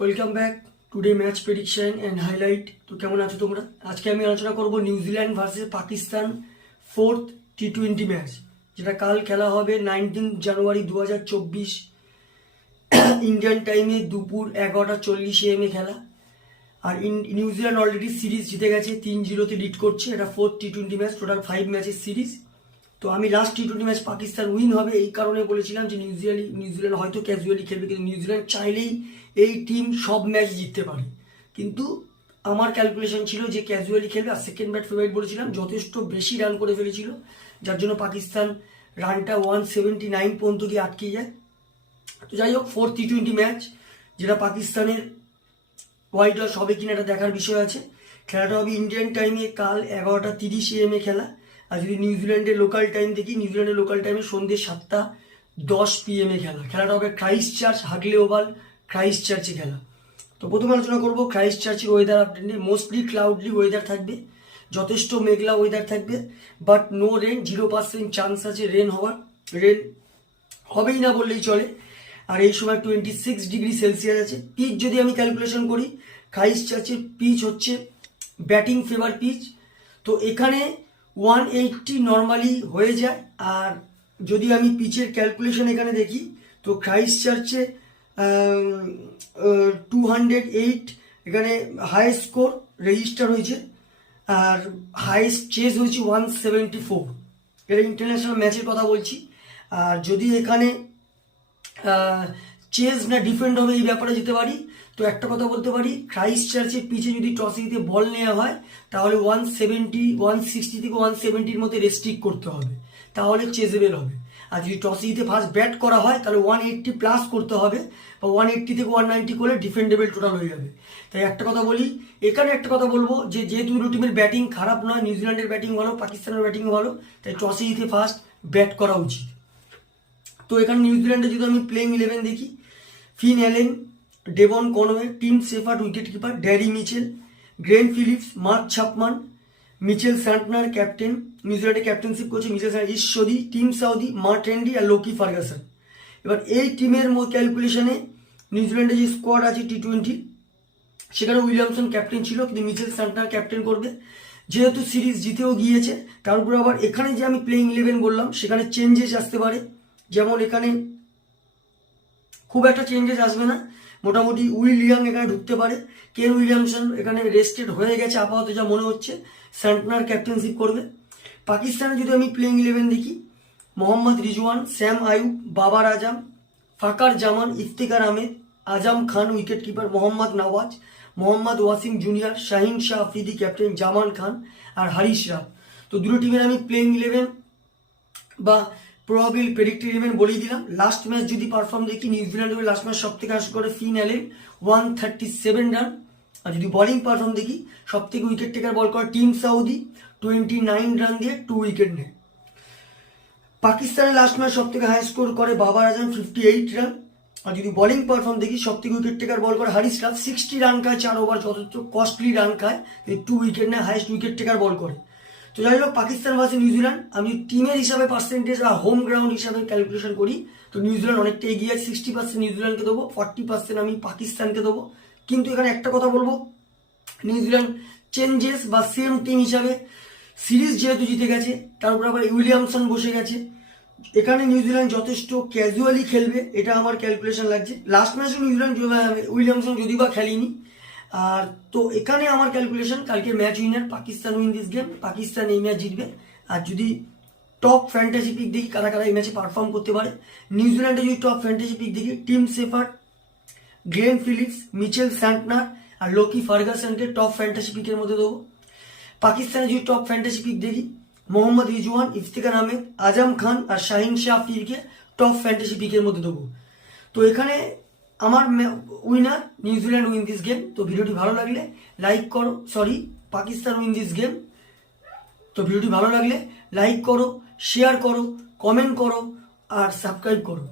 Welcome back today match prediction and highlight. তো কেমন আছো তোমরা? আজকে আমি আলোচনা করব New Zealand versus Pakistan fourth T20 match, যেটা কাল খেলা হবে 19 জানুয়ারি 2024 ইন্ডিয়ান টাইমে দুপুর 11:40 AM খেলা। আর নিউজিল্যান্ড অলরেডি সিরিজ জিতে গেছে, 3-0 লিড করছে। এটা ফোর্থ টি20 ম্যাচ, টোটাল 5 ম্যাচের সিরিজ। তো আমি last T20 match Pakistan win হবে এই কারণে বলেছিলাম যে নিউজিল্যান্ড হয়তো ক্যাজুয়ালি খেলবে, কিন্তু নিউজিল্যান্ড চাইলেই এই টিম সব ম্যাচ জিততে পারে। কিন্তু আমার ক্যালকুলেশন ছিল যে ক্যাজুয়ালি খেলবে, আর সেকেন্ড ব্যাট ফেভারিট বলেছিলাম, যথেষ্ট বেশি রান করে ফেলেছিল, যার জন্য পাকিস্তান রানটা 179 পর্যন্ত গিয়ে আটকে যায়। তো যাই হোক, ফোর্থ টি20 ম্যাচ, যেটা পাকিস্তানের হোয়াইট ওয়াশ হবে কিনা এটা দেখার বিষয় আছে। খেলাটা হবে ইন্ডিয়ান টাইমে কাল 11:30 AM খেলা। আর যদি নিউজিল্যান্ডের লোকাল টাইম দেখি, নিউজিল্যান্ডের লোকাল টাইমে সন্ধ্যে 7:10 PM খেলা। খেলাটা হবে ক্রাইস্ট চার্চ, হাগলে ওভাল, ক্রাইস্ট চার্চে খেলা। তো প্রথমে আলোচনা করবো ক্রাইস্ট চার্চের ওয়েদার আপডেট নিয়ে। মোস্টলি ক্লাউডলি ওয়েদার থাকবে, যথেষ্ট মেঘলা ওয়েদার থাকবে, বাট নো রেন, 0% চান্স আছে রেন হওয়ার। রেন হবেই না বললেই চলে। আর এই সময় 26 ডিগ্রি সেলসিয়াস আছে। পিচ যদি আমি ক্যালকুলেশন করি, ক্রাইস্ট চার্চের পিচ হচ্ছে ব্যাটিং ফেভার পিচ। তো এখানে 180 নর্মালি হয়ে যায়। আর যদি আমি পিচের ক্যালকুলেশন এখানে দেখি, তো ক্রাইস্ট চার্চে 208 এখানে হাইয়েস্ট স্কোর রেজিস্টার হয়েছে, আর হাইয়েস্ট চেজ হয়েছে 174। এটা ইন্টারন্যাশনাল ম্যাচের কথা বলছি। আর যদি এখানে চেজ না ডিফেন্ড হবে এই ব্যাপারে যেতে পারি, তো একটা কথা বলতে পারি, ক্রাইস্ট চার্চের পিচে যদি টসে জিতে বল নেওয়া হয় তাহলে 160 থেকে 170-র মধ্যে রেস্ট্রিক্ট করতে হবে, তাহলে চেজেবেল হবে। আর যদি টসে জিতে ফার্স্ট ব্যাট করা হয় তাহলে 180 প্লাস করতে হবে, বা 180 থেকে 190 করলে ডিফেন্ডেবল টোটাল হয়ে যাবে। তাই একটা কথা বলি, এখানে একটা কথা বলবো যে যেহেতু দুটো টিমের ব্যাটিং খারাপ নয়, নিউজিল্যান্ডের ব্যাটিং ভালো, পাকিস্তানের ব্যাটিং ভালো, তাই টসে জিতে ফার্স্ট ব্যাট করা উচিত। তো এখানে নিউজিল্যান্ডে যদি আমি প্লেইং 11 দেখি, Finn Allen, Devon Conway, Tim Seifert wicket keeper, Daryl Mitchell, Glenn Phillips, Mark Chapman, Mitchell Santner captain, নিউজিল্যান্ডে ক্যাপ্টেনশিপ করছে মিচেল স্যান্টনার, ঈশ্বরী, টিম সাউদি, মার্ট হেনরি আর লোকি ফার্গাসন। এবার এই টিমের ক্যালকুলেশনে নিউজিল্যান্ডে যে স্কোয়াড আছে টি20, সেখানে উইলিয়ামসন ক্যাপ্টেন ছিল, কিন্তু মিচেল স্যান্টনার ক্যাপ্টেন করবে। যেহেতু সিরিজ জিতেও গিয়েছে, তার উপরে আবার এখানে যে আমি প্লেইং 11 বললাম সেখানে চেঞ্জেস আসতে পারে। যেমন এখানে খুব একটা চেঞ্জেস আসবে না, মোটামুটি উইলিয়াম এখানে ঢুকতে পারে, কেন উইলিয়ামসন এখানে রেস্টেড হয়ে গেছে আপাতত যা মনে হচ্ছে, স্যান্টনার ক্যাপ্টেনশিপ করবে। পাকিস্তানে যদি আমি প্লেইং 11 দেখি, Mohammad Rizwan, Saim Ayub, Babar Azam, Fakhar Zaman, Iftikhar Ahmed, Azam Khan wicket keeper, Mohammad Nawaz, Mohammad Wasim junior, Shaheen Shah Afridi captain, Zaman Khan আর হারিশ রাফ। তো দুটো টিমের আমি প্লেইং 11 বা প্রবাবিল প্রেডিক্টেড ইভেন্ট বলেই দিলাম। লাস্ট ম্যাচ যদি পারফর্ম দেখি, নিউজিল্যান্ডের লাস্ট ম্যাচ সব থেকে হাসি করে ফিন অ্যালেন, 137 রান। আর যদি বোলিং পারফর্ম দেখি, সব থেকে উইকেট টেকার বল করে টিম সাউদি, 29 রান দিয়ে 2 উইকেট নেয়। পাকিস্তানের লাস্ট ম্যাচ সব থেকে হাই স্কোর করে বাবার আজম, 58 রান। আর যদি বোলিং পারফর্ম দেখি, সব থেকে উইকেট টেকার বল করে হারিস রাফ, 60 রান খায় 4 ওভার, যথেষ্ট কস্টলি রান খায়, 2 উইকেট নেয়, হাইস্ট উইকেট টেকার বল করে। তো যাই হোক, পাকিস্তান ভার্সেস নিউজিল্যান্ড, আমি টিমের হিসাবে পার্সেন্টেজ আর হোম গ্রাউন্ড হিসাবে ক্যালকুলেশন করি, তো নিউজিল্যান্ড অনেকটা এগিয়ে আছে। 60% নিউজিল্যান্ডকে দেবো, 40% আমি পাকিস্তানকে দেবো। কিন্তু এখানে একটা কথা বলবো, নিউজিল্যান্ড চেঞ্জেস বা সেম টিম হিসাবে সিরিজ যেহেতু জিতে গেছে, তার উপর আবার উইলিয়ামসন বসে গেছে, এখানে নিউজিল্যান্ড যথেষ্ট ক্যাজুয়ালি খেলবে, এটা আমার ক্যালকুলেশন লাগছে। লাস্ট ম্যাচে নিউজিল্যান্ড উইলিয়ামসন যদি বা খেলেনি। আর তো এখানে আমার ক্যালকুলেশন, কালকে match winner Pakistan win this game, Pakistan এই ম্যাচ জিতবে। আর যদি টপ ফ্যান্টাসি পিক দেখি কারা কারা এই ম্যাচে পারফর্ম করতে পারে, নিউজিল্যান্ডে যদি টপ ফ্যান্টাসি পিক দেখি, Tim Seifert, Glenn Phillips, Mitchell Santner আর লোকি ফার্গাসনকে টপ ফ্যান্টাসি পিকের মধ্যে দেবো। পাকিস্তানে যদি টপ ফ্যান্টাসি পিক দেখি, মোহাম্মদ রিজওয়ান, ইফতিকার আহমেদ, আজম খান আর শাহিন শাহ আফ্রিদিকে টপ ফ্যান্টাসি পিকের মধ্যে দেবো। তো এখানে আমার winner New Zealand win this game. তো ভিডিওটি ভালো লাগলে লাইক করো, পাকিস্তান উইন দিস গেম। তো ভিডিওটি ভালো লাগলে লাইক করো, শেয়ার করো, কমেন্ট করো আর সাবস্ক্রাইব করো।